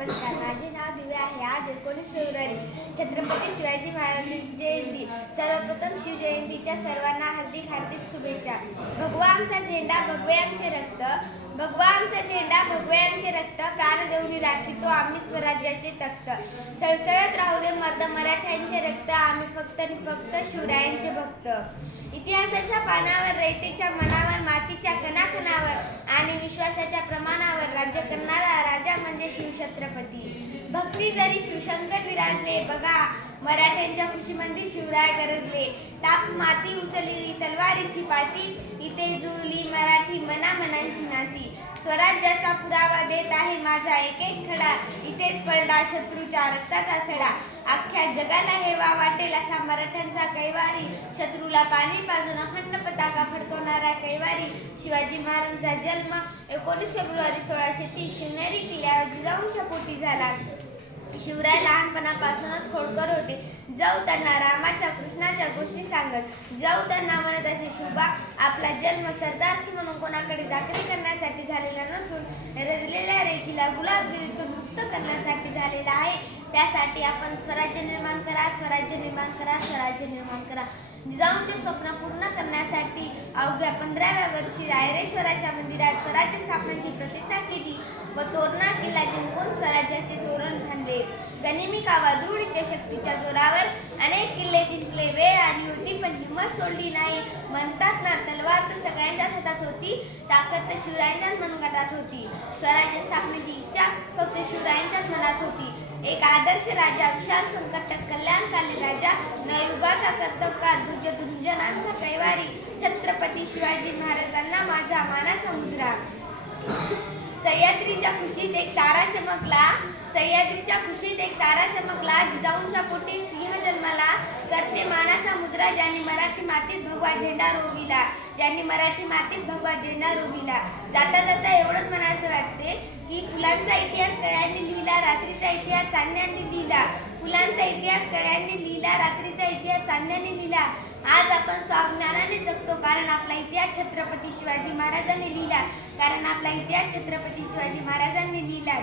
नमस्कार, माझे नाव दिव्या आहे. आज 19 फेब्रुवारी छत्रपती शिवाजी महाराजांची जयंती. सर्वप्रथम शिवजयंतीच्या सर्वांना हार्दिक हार्दिक शुभेच्छा. भगवा आमचा झेंडा, भगवे आमचे रक्त. भगवा आमचा झेंडा, भगवे आमचे रक्त. प्राण देऊन राखितो आम्ही स्वराज्याचे तख्त. सळसळत राहू दे मर्द मराठ्यांचे रक्त. आम्ही फक्त आणि फक्त शिवरायांचे भक्त. इतिहासाच्या पानावर, रयतेच्या मनावर, मातीच्या कणाकणावर आणि विश्वासाच्या प्रमाणावर राज्य करणारा राजा म्हणजे शिवछत्रपती. भक्ती जरी शिवशंकर विराजले, बघा मराठ्यांच्या कुशीमध्ये शिवराय गरजले. ताप माती उचलली तलवारीची पाठी, इथे जुळली मराठी मनामनांची नाती. स्वराज्याचा पुरावा देत आहे माझा एक एक खडा, इथेच पडला शत्रूच्या रक्ताचा सडा. अख्ख्या जगाला हेवा वाटेल असा मराठ्यांचा कैवारी, शत्रूला पाणी पाजून अखंड पताका फडकवणारा कैवारी. शिवाजी महाराजांचा जन्म 19 फेब्रुवारी 1630 शिवनेरी किल्ल्यावर जिजाऊंच्या पोटी झाला. शिवराय लहानपणापासूनच खोडकर होते. जाऊ त्यांना रामाच्या कृष्णाच्या गोष्टी सांगत. जाऊ त्यांना म्हणत असे, शुभा आपला जन्म सरदारकी म्हणून कोणाकडे चाकरी करण्यासाठी झालेला नसून रजलेल्या रेखीला गुलाबगिरीतून मुक्त करण्यासाठी झालेला आहे. त्यासाठी आपण स्वराज्य निर्माण करा, स्वराज्य निर्माण करा, स्वराज्य निर्माण करा. जिजाऊंचे स्वप्न पूर्ण करण्यासाठी अवघ्या 15व्या वर्षी रायरेश्वराच्या मंदिरात स्वराज्य स्थापनेची प्रतिज्ञा केली व तोरणा किल्ला जिंकून स्वराज्याचे तोरण बांधले. गनिमी कावा दृढ शक्तीच्या जोरावर अनेक किल्ले जिंकले. वेळ आली होती पण हिंमत सोडली नाही. म्हणतात ना, तलवार तर सगळ्यांच्याच हातात होती, ताकद तर शिवरायांच्याच मनगटात होती. स्वराज्य स्थापनेची इच्छा फक्त शिवरायांच्याच मनात होती. एक आदर्श राजा, विशाल संकट कल्याणकारी राजा, नवयुगाचा कर्तबगार, दुर्जनांचा कैवारी, छत्रपती शिवाजी महाराजांना माझा मानाचा मुजरा. सह्याद्रीच्या कुशीत एक तारा चमकला, सह्याद्रीच्या कुशीत एक तारा चमकला. जिजाऊंच्या पोटी सिंह जन्माला, करते मानाचा मुद्रा ज्यांनी मराठी मातीत भगवा झेंडा रोविला, ज्यांनी मराठी मातीत भगवा झेंडा रोविला. जाता जाता एवढंच म्हणायचं वाटते की फुलांचा इतिहास कळ्यांनी लिहिला, रात्रीचा इतिहास चांदण्यांनी लिहिला. फुलांचा इतिहास कळ्यांनी लिहिला, रात्रीचा इतिहास चांदण्यांनी लिहिला. आज आपण स्वाभिमानाने जगतो कारण आपला इतिहास छत्रपती शिवाजी महाराजांनी लिहिला, कारण आपला इतिहास छत्रपती शिवाजी महाराजांनी लिहिला.